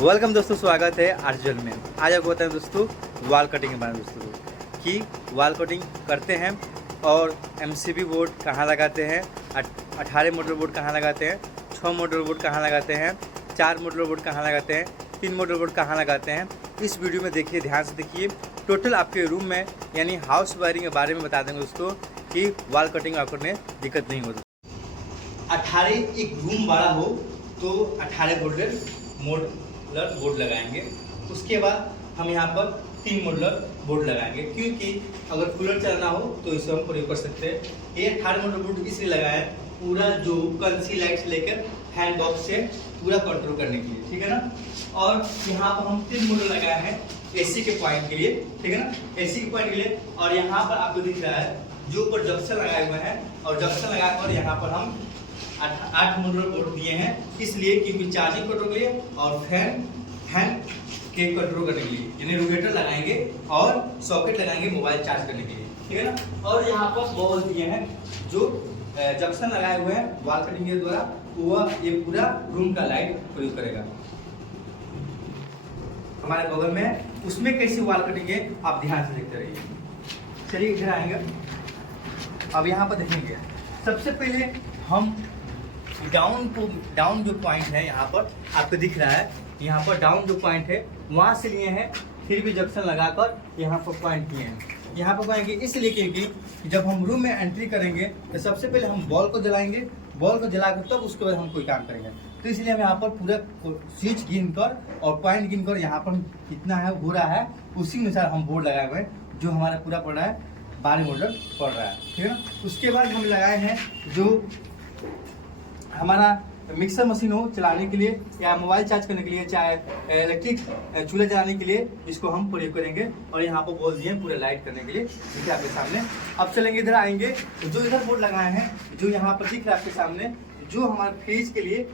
Welcome दोस्तों, स्वागत है आर्जल में। आज आपको बताएं दोस्तों वॉल कटिंग के बारे में दोस्तों कि वॉल कटिंग करते हैं और एमसीबी बोर्ड कहाँ लगाते हैं, 18 मॉडल बोर्ड कहाँ लगाते हैं, 6 मॉडल बोर्ड कहाँ लगाते हैं, 4 मॉडल बोर्ड कहाँ लगाते हैं, 3 मॉडल बोर्ड कहाँ लगाते हैं। इस वीडियो में देखिए, ध्यान से देखिए। टोटल आपके रूम में यानी हाउस वायरिंग के बारे में बता देंगे दोस्तों कि वॉल कटिंग आपको दिक्कत नहीं होती। 18 एक रूम बड़ा हो तो 18 मॉडुलर बोर्ड लगाएंगे। उसके बाद हम यहाँ पर 3 मॉडुलर बोर्ड लगाएंगे, क्योंकि अगर कूलर चलना हो तो इसे हम प्रयोग कर सकते हैं। ये 18 मॉडुलर बोर्ड इसलिए लगाया है, पूरा जो कंसी लाइट से लेकर फैन बॉक्स से पूरा कंट्रोल करने के लिए, ठीक है ना। और यहाँ पर हम 3 मॉडुलर लगाए हैं एसी के पॉइंट के लिए, ठीक है ना, एसी के पॉइंट के लिए। और यहाँ पर आपको दिख रहा है जो ऊपर जंक्शन लगाए हुए हैं, और जंक्शन लगाकर यहाँ पर हम 8 मॉडुलर बोर्ड दिए हैं, इसलिए क्योंकि चार्जिंग कंट्रोल के लिए और फैन के कंट्रोल करने के लिए, यानी रेगुलेटर लगाएंगे और सॉकेट लगाएंगे मोबाइल चार्ज करने के लिए, ठीक है ना। और यहाँ पर बॉल दिए हैं जो जंक्शन लगाए हुए हैं वॉल कटिंग के द्वारा, वह ये पूरा रूम का लाइट प्रयोग करेगा। हमारे बगल में उसमें कैसी वॉल कटिंग है आप ध्यान से देखते रहिए। चलिए इधर आएंगे। अब यहाँ पर देखेंगे, सबसे पहले हम डाउन जो पॉइंट है यहाँ पर आपको दिख रहा है, यहाँ पर डाउन जो पॉइंट है वहाँ से लिए हैं, फिर भी जंक्शन लगाकर यहाँ पर पॉइंट किए हैं। यहाँ पर पॉइंट इसलिए क्योंकि जब हम रूम में एंट्री करेंगे तो सबसे पहले हम बॉल को जलाएंगे, बॉल को जलाकर तब उसके बाद हम कोई काम करेंगे। तो इसलिए हम यहाँ पर पूरा स्विच गिनकर और पॉइंट गिनकर यहाँ पर कितना है हो रहा है, उसी अनुसार हम बोर्ड लगाए हुए हैं। जो हमारा पूरा पड़ रहा है 12 मॉडल पड़ रहा है, ठीक है ना। उसके बाद हम लगाए हैं जो हमारा मिक्सर मशीन हो चलाने के लिए, या मोबाइल चार्ज करने के लिए, चाहे इलेक्ट्रिक चूल्हा जलाने के लिए, इसको हम प्रयोग करेंगे। और यहाँ पर बोल दिए पूरा लाइट करने के लिए, देखिए आपके सामने। अब चलेंगे इधर आएंगे, जो इधर बोर्ड लगाए हैं, जो यहाँ पर दिख रहा है आपके सामने, जो हमारे फ्रिज के लिए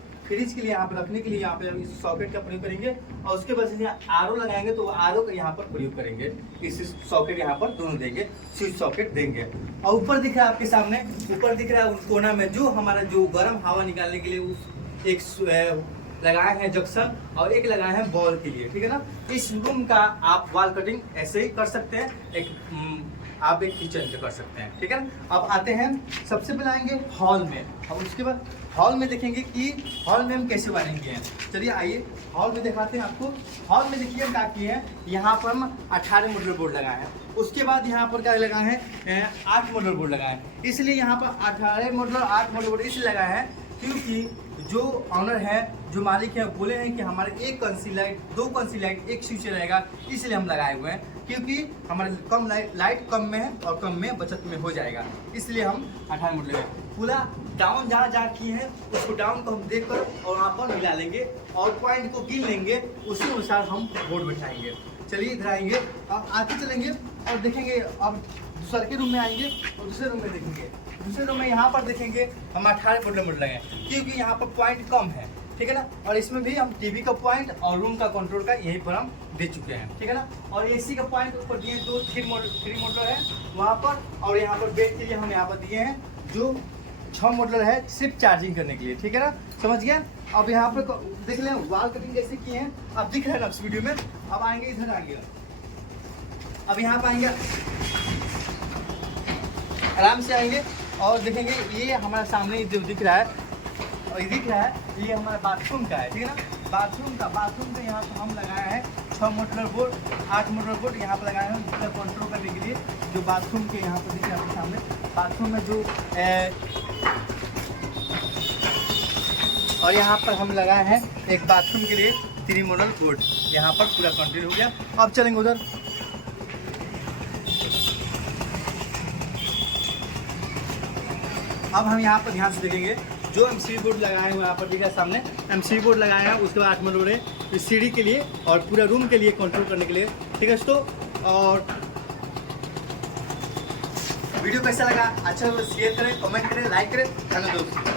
यहाँ पर रखने के लिए यहाँ पे इस सॉकेट का प्रयोग करेंगे। और उसके बाद आरओ लगाएंगे तो आरओ का यहाँ पर प्रयोग करेंगे। इस सॉकेट यहाँ पर दोनों देंगे, स्विच सॉकेट देंगे। और ऊपर दिख रहा है आपके सामने, ऊपर दिख रहा है उस कोना में जो हमारा जो गर्म हवा निकालने के लिए उस एक लगाए हैं जंक्शन, और एक लगाए हैं बॉल के लिए, ठीक है ना। इस रूम का आप वॉल कटिंग ऐसे ही कर सकते हैं, आप एक किचन पे कर सकते हैं, ठीक है ना। अब आते हैं, सबसे पहले आएंगे हॉल में। अब उसके बाद हॉल में देखेंगे कि हॉल में हम कैसे वायरिंग किए हैं। चलिए आइए हॉल में दिखाते हैं आपको। हॉल में देखिए क्या किए हैं, यहाँ पर हम 18 मॉडुलर बोर्ड लगाए हैं। उसके बाद यहाँ पर क्या लगाए हैं, 8 मॉडुलर बोर्ड लगाए हैं। इसलिए यहाँ पर 18 मॉडुलर 8 मॉडुलर बोर्ड इसलिए लगाए हैं क्योंकि जो ऑनर है, जो मालिक है, बोले हैं कि हमारे एक कंसी लाइट, 2 कंसी लाइट, एक स्विच रहेगा, इसलिए हम लगाए हुए हैं। क्योंकि हमारे कम लाइट कम में है और कम में बचत में हो जाएगा, इसलिए हम 18 मॉडुलर लगाए। पूरा डाउन जहाँ किए हैं उसको डाउन को हम देखकर और वहाँ पर मिला लेंगे और पॉइंट को गिन लेंगे, उसी अनुसार हम बोर्ड बैठाएंगे। चलिए इधर आएंगे, अब आगे चलेंगे और देखेंगे। अब दूसरे के रूम में आएंगे और दूसरे रूम में देखेंगे। दूसरे रूम में यहाँ पर देखेंगे हम 18 मॉडुलर लगाए, क्योंकि यहाँ पर पॉइंट कम है, ठीक है ना। और इसमें भी हम टीवी का पॉइंट और रूम का कंट्रोल का यहीं पर हम दे चुके हैं, ठीक है ना। और एसी का पॉइंट ऊपर दिए 3 मॉडुलर है वहाँ पर। और यहाँ पर बेड के लिए हम यहाँ पर दिए हैं जो 6 मॉडुलर है, सिर्फ चार्जिंग करने के लिए, ठीक है ना, समझ गया। अब यहाँ पर देख लें वॉल कटिंग कैसे किए हैं, अब दिख रहा है ना इस वीडियो में। अब आएंगे इधर आएंगे, अब यहाँ पर आएंगे, आराम से आएंगे और देखेंगे ये हमारे सामने जो दिख रहा है, और ये दिख रहा है ये हमारा बाथरूम का है, ठीक है ना। बाथरूम का यहाँ पर हम लगाए हैं 6 मॉडुलर बोर्ड, 8 मॉडुलर बोर्ड यहाँ पर लगाए हैं उसका कंट्रोल करने के लिए। जो बाथरूम के यहाँ पर दिख रहा है आपके सामने, बाथरूम में जो और यहाँ पर हम लगाए हैं एक बाथरूम के लिए 3 मॉडुलर बोर्ड, यहाँ पर पूरा कंट्रोल हो गया। अब चलेंगे उधर। अब हम यहाँ पर ध्यान से देखेंगे, जो एमसीबी बोर्ड लगाए हैं यहाँ पर दिखा सामने, एमसीबी बोर्ड लगाए हैं, उसके बाद 8 मॉडुलर है सीढ़ी के लिए और पूरा रूम के लिए कंट्रोल करने के लिए, ठीक है दोस्तों। और वीडियो कैसा लगा, अच्छा लगा शेयर करें, कमेंट करें, लाइक करें, धन्यवाद दोस्तों।